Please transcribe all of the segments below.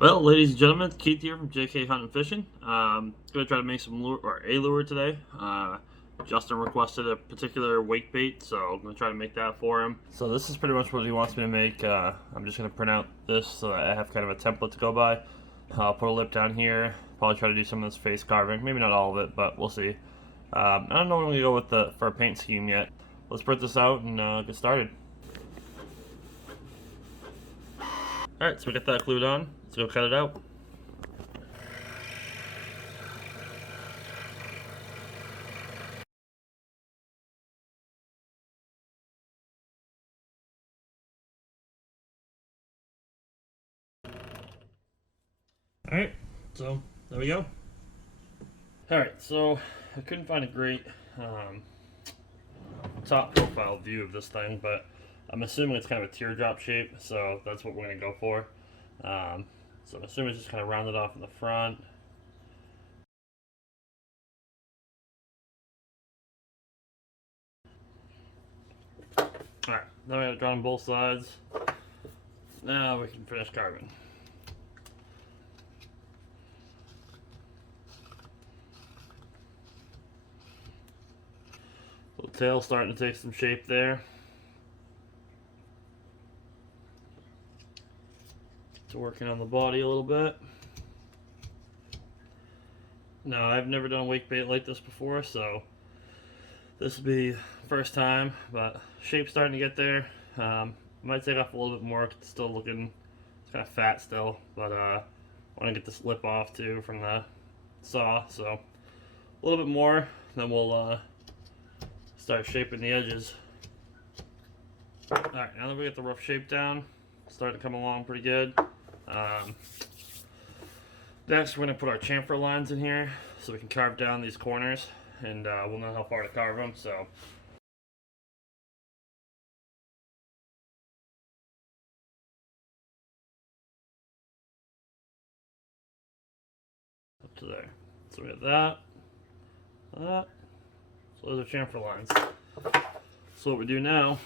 Well, ladies and gentlemen, Keith here from JK Hunt and Fishing. Gonna try to make some lure or a lure today. Justin requested a particular wake bait, so I'm gonna try to make that for him. So this is pretty much what he wants me to make. I'm just gonna print out this so that I have kind of a template to go by. I'll put a lip down here. Probably try to do some of this face carving. Maybe not all of it, but we'll see. I don't know when we go with for a paint scheme yet. Let's print this out and get started. Alright, so we got that glued on. Let's go cut it out. Alright, so there we go. Alright, so I couldn't find a great top profile view of this thing, but I'm assuming it's kind of a teardrop shape, so that's what we're going to go for. So I'm assuming it's just kind of rounded off in the front. Alright, now we have it drawn on both sides. Now we can finish carving. Little tail starting to take some shape there. So working on the body a little bit. Now I've never done wake bait like this before, so this will be first time, but shape's starting to get there. Might take off a little bit more. It's still looking, it's kind of fat still, but I want to get this lip off too from the saw, so a little bit more, then we'll start shaping the edges. Alright, now that we get the rough shape down, it's starting to come along pretty good. Next we're going to put our chamfer lines in here so we can carve down these corners, and we'll know how far to carve them. So up to there. So we have that. So those are chamfer lines. So what we do now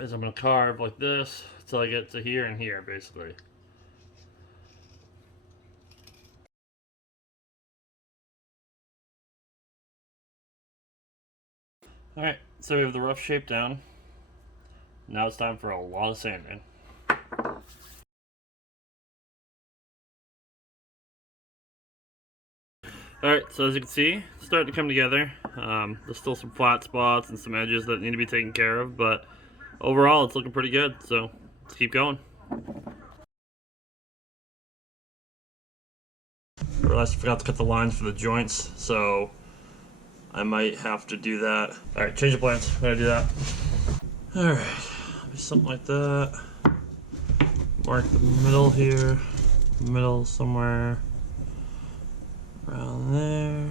is I'm going to carve like this until I get to here and here, basically. Alright, so we have the rough shape down. Now it's time for a lot of sanding. Alright, so as you can see, it's starting to come together. There's still some flat spots and some edges that need to be taken care of, but overall it's looking pretty good, so let's keep going. I realized I forgot to cut the lines for the joints, so I might have to do that. Alright, change of plans. I'm gonna do that. Alright, maybe something like that. Mark the middle here. Middle somewhere around there.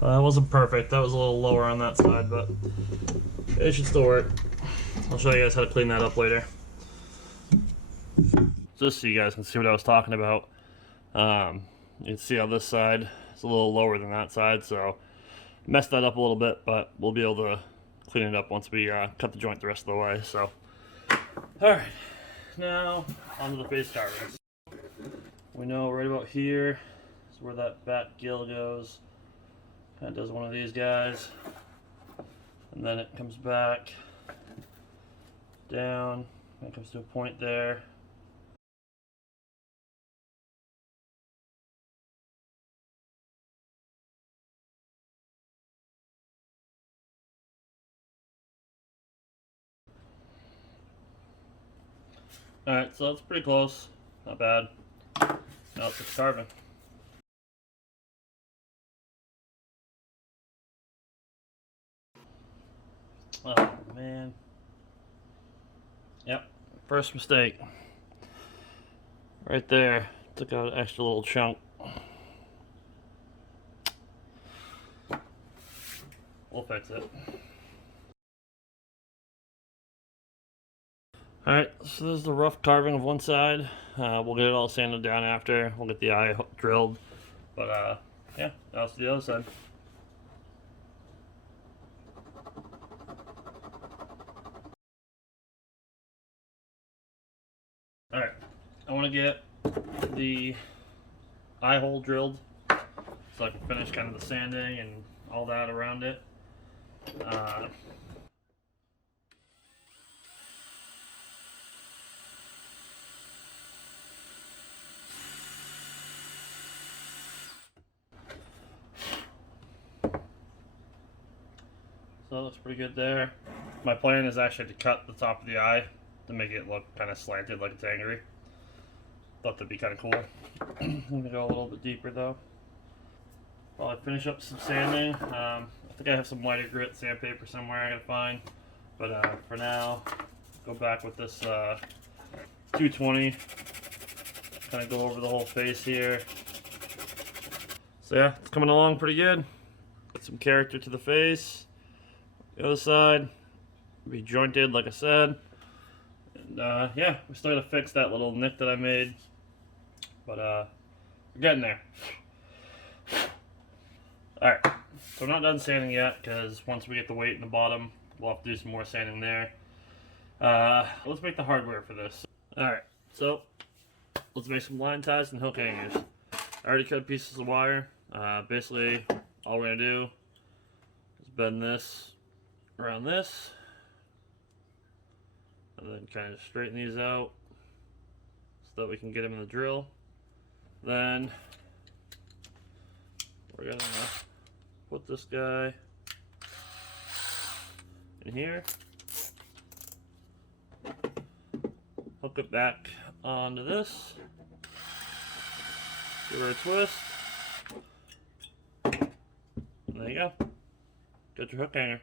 That wasn't perfect. That was a little lower on that side, but it should still work. I'll show you guys how to clean that up later. Just so you guys can see what I was talking about. You can see on this side it's a little lower than that side, so messed that up a little bit, but we'll be able to clean it up once we cut the joint the rest of the way. So, alright, now onto the face carvings. We know right about here is where that bat gill goes. Kind of does one of these guys, and then it comes back down, and it comes to a point there. Alright, so that's pretty close. Not bad. Now let's get carving. Oh man. Yep, first mistake. Right there. Took out an extra little chunk. We'll fix it. Alright, so this is the rough carving of one side. We'll get it all sanded down after. We'll get the eye drilled. But yeah, that's the other side. to get the eye hole drilled so I can finish kind of the sanding and all that around it. So it looks pretty good there. My plan is actually to cut the top of the eye to make it look kind of slanted like it's angry. Thought that'd be kind of cool. I'm gonna go a little bit deeper though. While I finish up some sanding, I think I have some lighter grit sandpaper somewhere I gotta find. But for now, go back with this 220. Kind of go over the whole face here. So yeah, it's coming along pretty good. Got some character to the face. The other side be jointed like I said. And yeah, we still gotta fix that little nick that I made. But we're getting there. Alright, so I'm not done sanding yet because once we get the weight in the bottom, we'll have to do some more sanding there. Let's make the hardware for this. Alright, so let's make some line ties and hook hangers. I already cut pieces of wire. Basically, all we're going to do is bend this around this, and then kind of straighten these out so that we can get them in the drill. Then we're going to put this guy in here, hook it back onto this, give her a twist, and there you go. Got your hook hanger.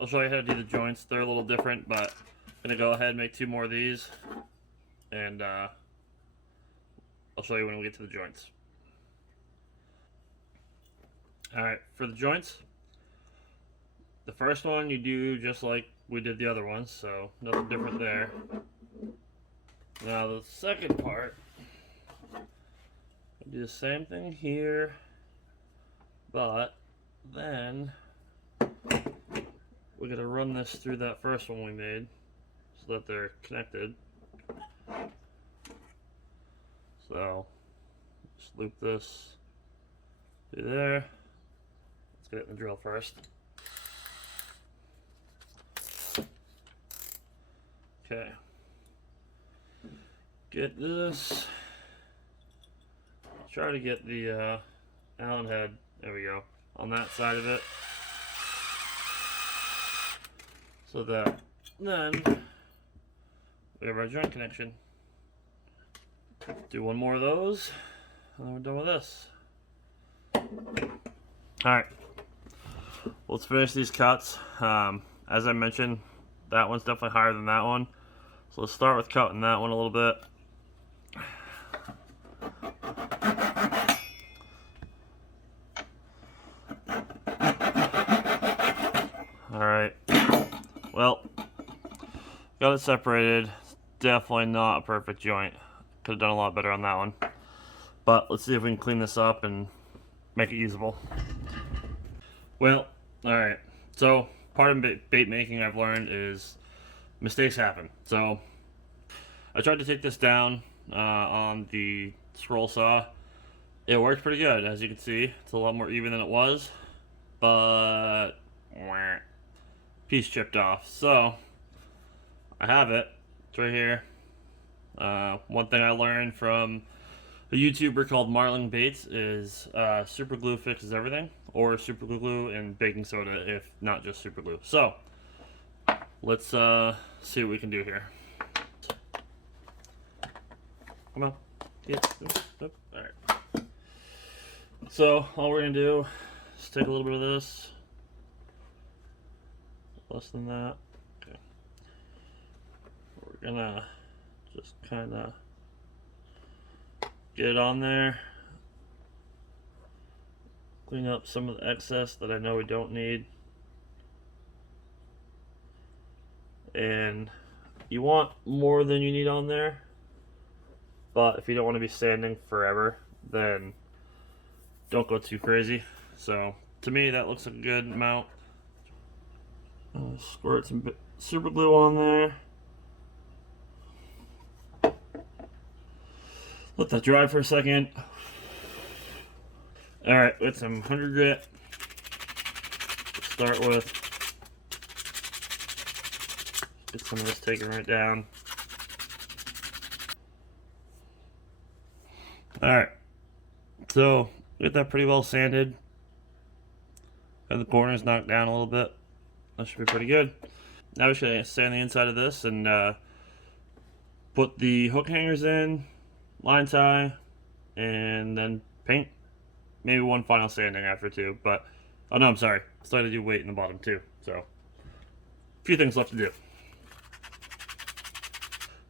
I'll show you how to do the joints. They're a little different, but I'm going to go ahead and make 2 more of these, and I'll show you when we get to the joints. Alright, for the joints, the first one you do just like we did the other ones, so nothing different there. Now the second part, do the same thing here, but then we're going to run this through that first one we made so that they're connected. So just loop this through there. Let's get it in the drill first. Okay. Get this. Try to get the Allen head, there we go, on that side of it. So that then we have our joint connection. Do 1 more of those, and then we're done with this. Alright, let's finish these cuts. As I mentioned, that one's definitely higher than that one. So let's start with cutting that one a little bit. Alright, well, got it separated. It's definitely not a perfect joint. Could have done a lot better on that one. But let's see if we can clean this up and make it usable. Well, alright, so part of bait making I've learned is mistakes happen. So I tried to take this down on the scroll saw. It worked pretty good, as you can see. It's a lot more even than it was, but piece chipped off. So I have it. It's right here. One thing I learned from a YouTuber called Marlin Baits is super glue fixes everything, or super glue and baking soda if not just super glue. So let's see what we can do here. Come on. Yeah. Alright. So all we're gonna do is take a little bit of this. Less than that. Okay. We're gonna just kinda get it on there. Clean up some of the excess that I know we don't need. And you want more than you need on there, but if you don't want to be sanding forever, then don't go too crazy. So to me that looks like a good amount. Squirt some super glue on there. Let that dry for a second. Alright, with some 100 grit to start with. Get some of this taken right down. Alright, so get that pretty well sanded. Have the corners knocked down a little bit. That should be pretty good. Now we should sand the inside of this and put the hook hangers in, line tie, and then paint. Maybe one final sanding after too, but oh no, I'm sorry. I still had to do weight in the bottom too, so a few things left to do.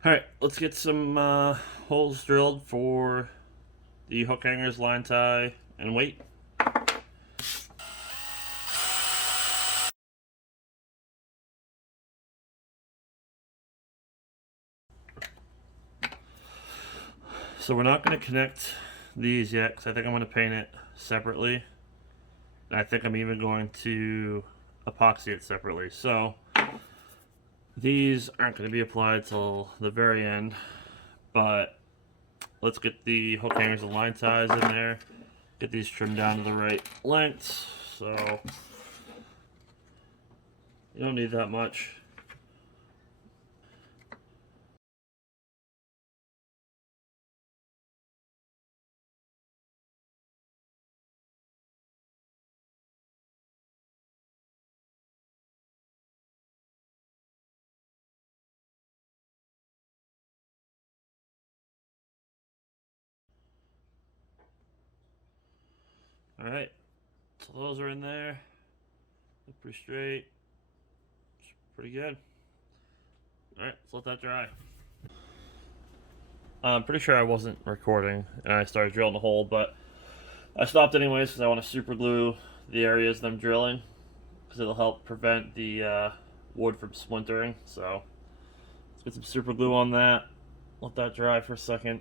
Alright, let's get some holes drilled for the hook hangers, line tie, and weight. So we're not going to connect these yet because I think I'm going to paint it separately. And I think I'm even going to epoxy it separately. So these aren't going to be applied till the very end, but let's get the hook hangers and line ties in there. Get these trimmed down to the right lengths. So you don't need that much. Alright, so those are in there. Look pretty straight. Pretty good. Alright, let's let that dry. I'm pretty sure I wasn't recording and I started drilling a hole, but I stopped anyways because I want to super glue the areas that I'm drilling because it'll help prevent the wood from splintering. So let's get some super glue on that. Let that dry for a second.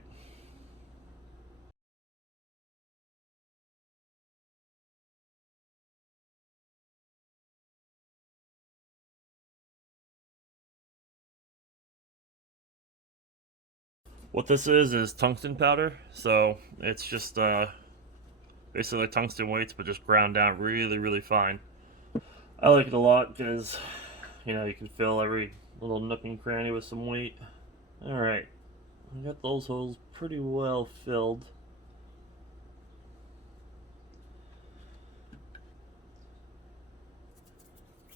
What this is tungsten powder, so it's just basically like tungsten weights, but just ground down really, really fine. I like it a lot because, you know, you can fill every little nook and cranny with some weight. Alright, I got those holes pretty well filled.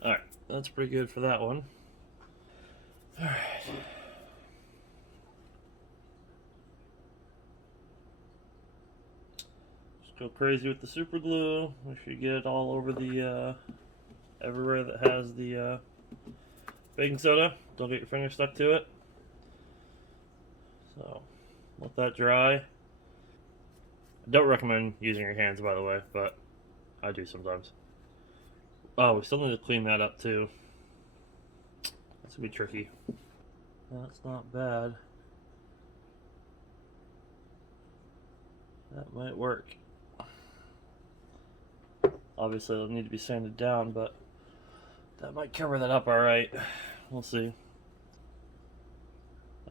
Alright, that's pretty good for that one. Alright. Go crazy with the super glue. Make sure you get it all over the everywhere that has the baking soda. Don't get your finger stuck to it. So let that dry. I don't recommend using your hands, by the way, but I do sometimes. Oh, we still need to clean that up too. That's gonna be tricky. That's not bad. That might work. Obviously, it'll need to be sanded down, but that might cover that up alright. We'll see.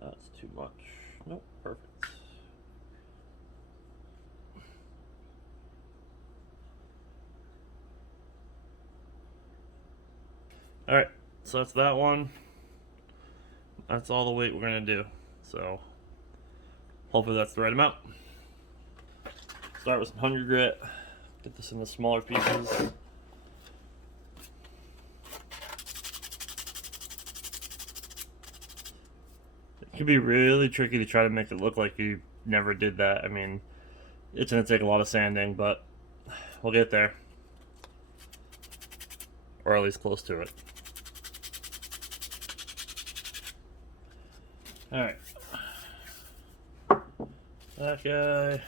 That's too much. Nope, perfect. Alright, so that's that one. That's all the weight we're going to do. So, hopefully that's the right amount. Start with some 100 grit. Get this into smaller pieces. It can be really tricky to try to make it look like you never did that. I mean, it's going to take a lot of sanding, but we'll get there. Or at least close to it. Alright. That guy.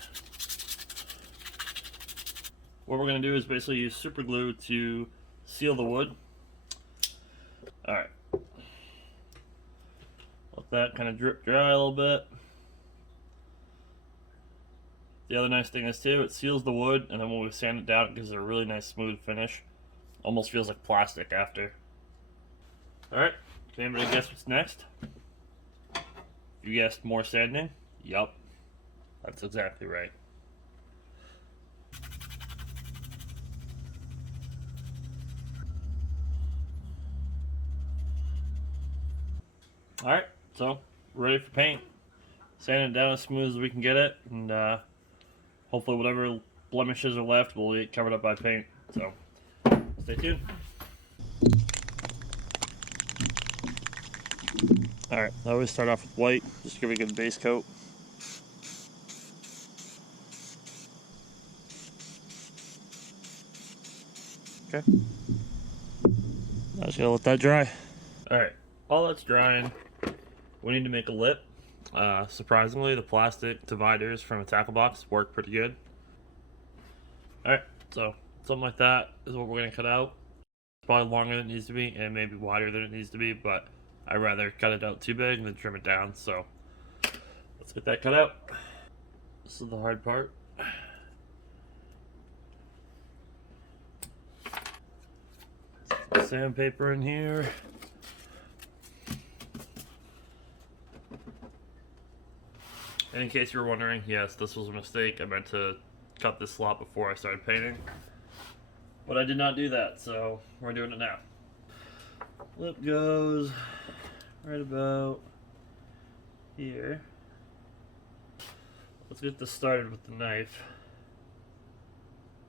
What we're going to do is basically use super glue to seal the wood. Alright. Let that kind of drip dry a little bit. The other nice thing is too, it seals the wood, and then when we sand it down, it gives it a really nice smooth finish. Almost feels like plastic after. Alright, can anybody guess what's next? You guessed more sanding? Yup. That's exactly right. Alright, so ready for paint. Sand it down as smooth as we can get it, and hopefully whatever blemishes are left will get covered up by paint. So stay tuned. Alright, I always start off with white, just give it a good base coat. Okay. Now just gotta let that dry. Alright, while that's drying, we need to make a lip. Surprisingly, the plastic dividers from a tackle box work pretty good. Alright, so something like that is what we're gonna cut out. It's probably longer than it needs to be and maybe wider than it needs to be, but I'd rather cut it out too big than trim it down, so let's get that cut out. This is the hard part. Sandpaper in here. And in case you were wondering, yes, this was a mistake. I meant to cut this slot before I started painting, but I did not do that, so we're doing it now. Lip goes right about here. Let's get this started with the knife,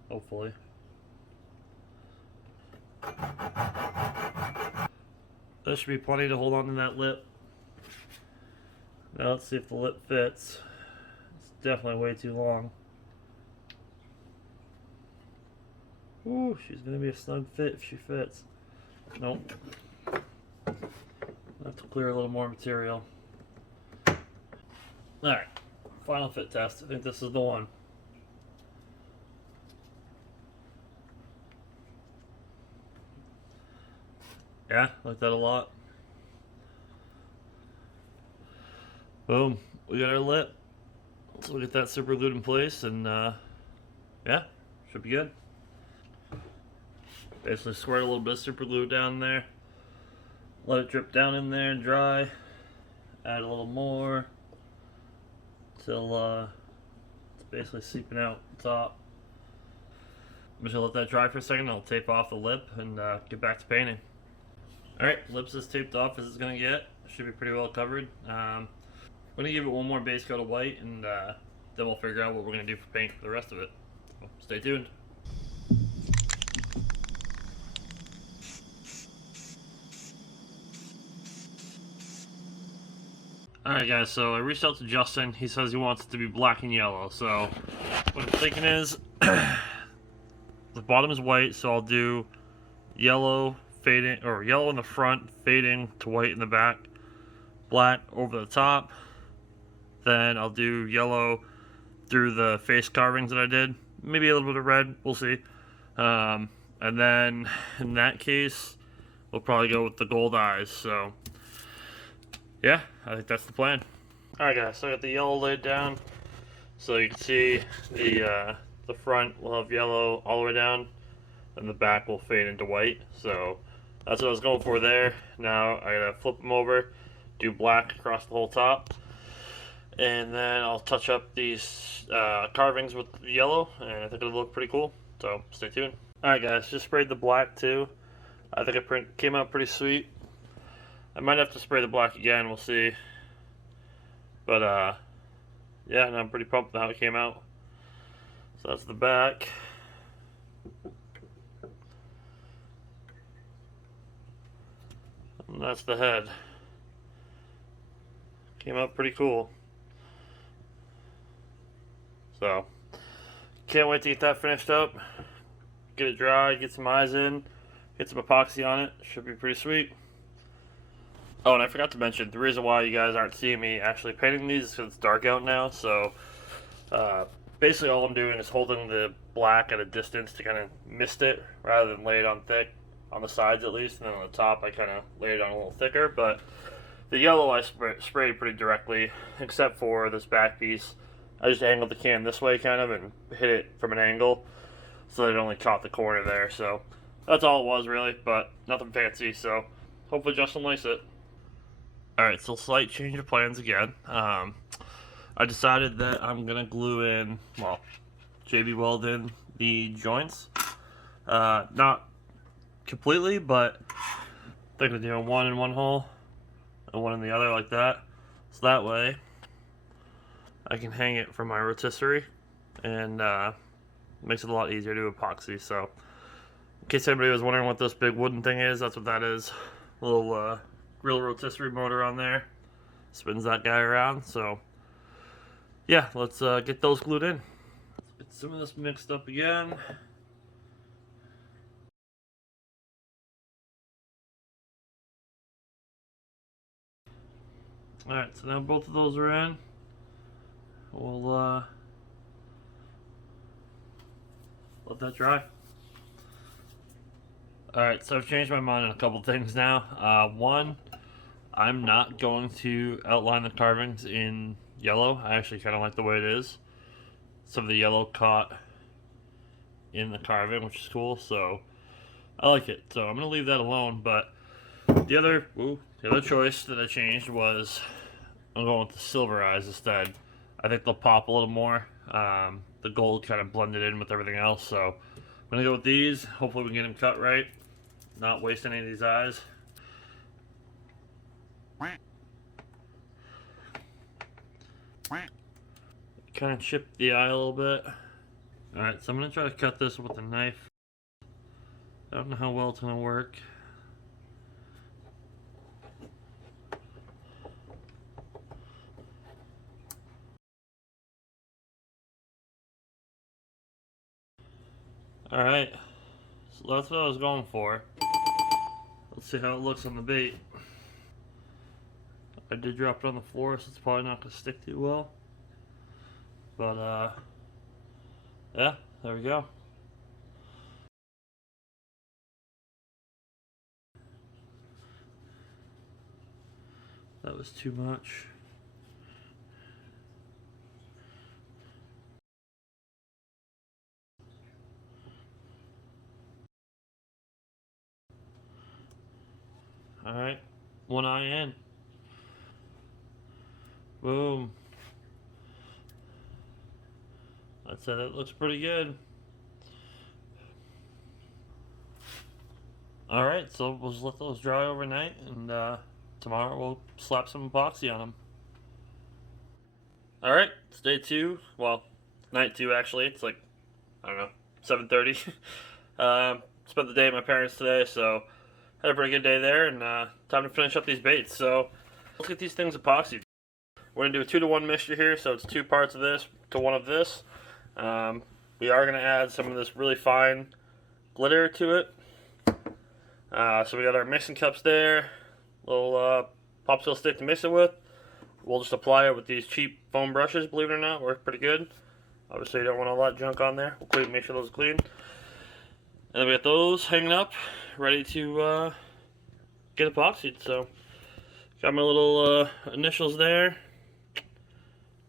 hopefully. That should be plenty to hold on to that lip. Now let's see if the lip fits. It's definitely way too long. Ooh, she's gonna be a snug fit if she fits. Nope. I have to clear a little more material. Alright, final fit test. I think this is the one. Yeah, like that a lot. Boom, we got our lip. So we'll get that super glued in place, and yeah, should be good. Basically squirt a little bit of super glue down there. Let it drip down in there and dry. Add a little more till it's basically seeping out the top. I'm just gonna let that dry for a second. I'll tape off the lip and get back to painting. Alright, lips is taped off as it's gonna get. Should be pretty well covered. I'm gonna give it one more base coat of white, and then we'll figure out what we're gonna do for paint for the rest of it. So stay tuned. Alright guys, so I reached out to Justin. He says he wants it to be black and yellow. So what I'm thinking is the bottom is white, so I'll do yellow fading, or yellow in the front, fading to white in the back, black over the top. Then I'll do yellow through the face carvings that I did. Maybe a little bit of red, we'll see. And then in that case, we'll probably go with the gold eyes. So yeah, I think that's the plan. Alright guys, so I got the yellow laid down. So you can see the front will have yellow all the way down, and the back will fade into white. So that's what I was going for there. Now I gotta flip them over, do black across the whole top, and then I'll touch up these carvings with yellow, and I think it'll look pretty cool. So stay tuned. Alright guys, just sprayed the black too. I think it came out pretty sweet. I might have to spray the black again, we'll see. But yeah, and I'm pretty pumped with how it came out. So that's the back. And that's the head. Came out pretty cool. So can't wait to get that finished up. Get it dry, get some eyes in, get some epoxy on it. Should be pretty sweet. Oh, and I forgot to mention, the reason why you guys aren't seeing me actually painting these is because it's dark out now. So basically all I'm doing is holding the black at a distance to kind of mist it rather than lay it on thick, on the sides at least, and then on the top I kind of lay it on a little thicker. But the yellow I sprayed pretty directly, except for this back piece. I just angled the can this way kind of and hit it from an angle so that it only caught the corner there. So that's all it was really, but nothing fancy. So hopefully Justin likes it. Alright, so slight change of plans again. I I decided that I'm gonna glue in, well, JB weld in the joints. Not completely, but thinking of doing one in one hole and one in the other like that. So that way I can hang it from my rotisserie and makes it a lot easier to do epoxy. So in case anybody was wondering what this big wooden thing is, that's what that is. A little real rotisserie motor on there. Spins that guy around. So yeah, let's get those glued in. Get some of this mixed up again. Alright, so now both of those are in. We'll let that dry. Alright, so I've changed my mind on a couple things now. One, I'm not going to outline the carvings in yellow. I actually kind of like the way it is. Some of the yellow caught in the carving, which is cool, so I like it. So I'm going to leave that alone, but the other choice that I changed was I'm going with the silver eyes instead. I think they'll pop a little more. The gold kind of blended in with everything else, so I'm going to go with these. Hopefully we can get them cut right. Not waste any of these eyes. Kind of chip the eye a little bit. Alright, so I'm going to try to cut this with a knife. I don't know how well it's going to work. Alright, so that's what I was going for. Let's see how it looks on the bait. I did drop it on the floor, so it's probably not going to stick too well. But, yeah, there we go. That was too much. Alright, one eye in. Boom. I'd say that looks pretty good. Alright, so we'll just let those dry overnight, and tomorrow we'll slap some epoxy on them. Alright, it's day 2. Well, night 2 actually. It's like, I don't know, 7:30. Spent the day at my parents today, so had a pretty good day there, and time to finish up these baits. So let's get these things epoxied. We're going to do a 2-to-1 mixture here, so it's 2 parts of this to 1 of this. We are going to add some of this really fine glitter to it. So we got our mixing cups there, little popsicle stick to mix it with. We'll just apply it with these cheap foam brushes, believe it or not, work pretty good. Obviously you don't want a lot of junk on there. We'll make sure those are clean. And then we got those hanging up, ready to get epoxied. So got my little initials there.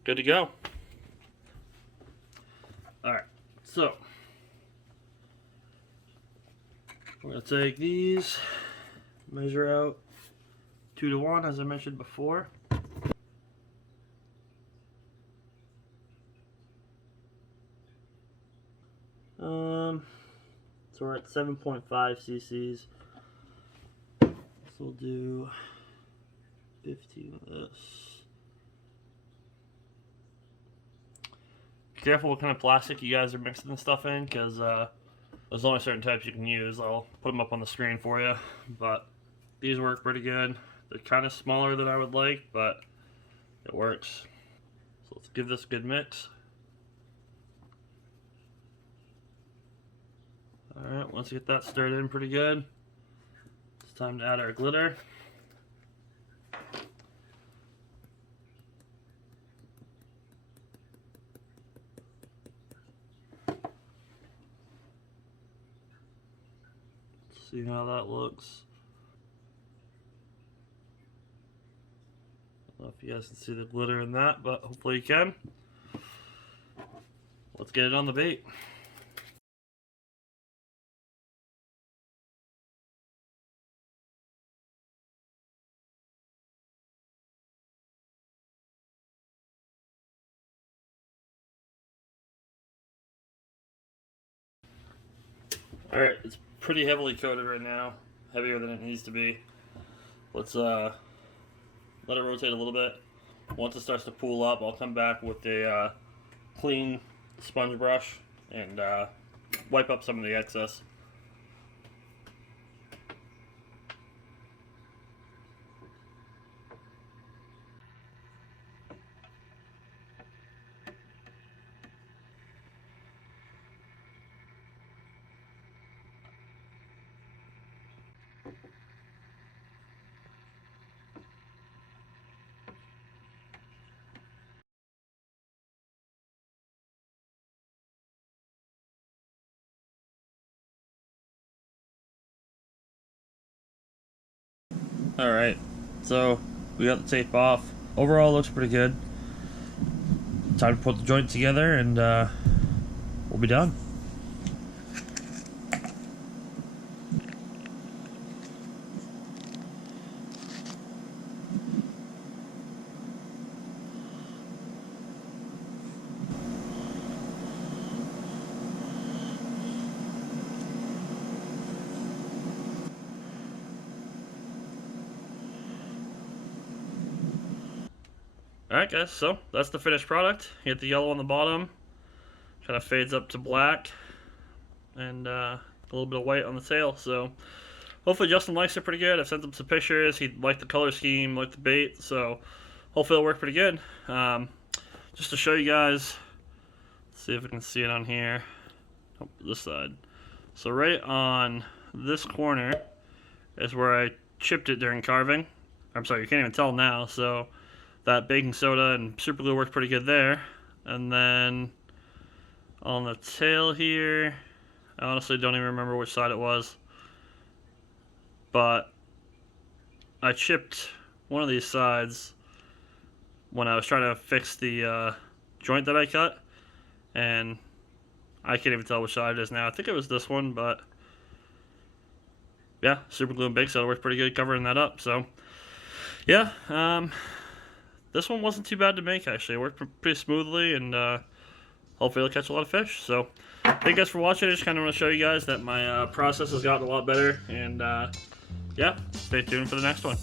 Good to go. Alright, so we're going to take these, measure out 2-to-1 as I mentioned before. So we're at 7.5 cc's. So we'll do 15 of this. Be careful what kind of plastic you guys are mixing this stuff in, because there's only certain types you can use. I'll put them up on the screen for you, but these work pretty good. They're kind of smaller than I would like, but it works. So let's give this a good mix. Alright, once you get that stirred in pretty good, it's time to add our glitter. See how that looks. I don't know if you guys can see the glitter in that, but hopefully you can. Let's get it on the bait. Alright, it's pretty heavily coated right now, heavier than it needs to be. Let's let it rotate a little bit. Once it starts to pool up, I'll come back with a clean sponge brush and wipe up some of the excess. Alright, so we got the tape off. Overall, looks pretty good. Time to put the joint together and we'll be done. Alright guys, so that's the finished product. You get the yellow on the bottom, kind of fades up to black, and a little bit of white on the tail. So hopefully Justin likes it pretty good. I've sent him some pictures. He liked the color scheme, liked the bait, so hopefully it'll work pretty good. Just to show you guys, let's see if we can see it on here. Oh, this side. So right on this corner is where I chipped it during carving. I'm sorry, you can't even tell now, so that baking soda and super glue worked pretty good there. And then on the tail here, I honestly don't even remember which side it was, but I chipped one of these sides when I was trying to fix the joint that I cut, and I can't even tell which side it is now. I think it was this one, but yeah, super glue and baking soda worked pretty good covering that up. So yeah, this one wasn't too bad to make, actually. It worked pretty smoothly, and hopefully it'll catch a lot of fish. So thank you guys for watching. I just kind of want to show you guys that my process has gotten a lot better, and yeah, stay tuned for the next one.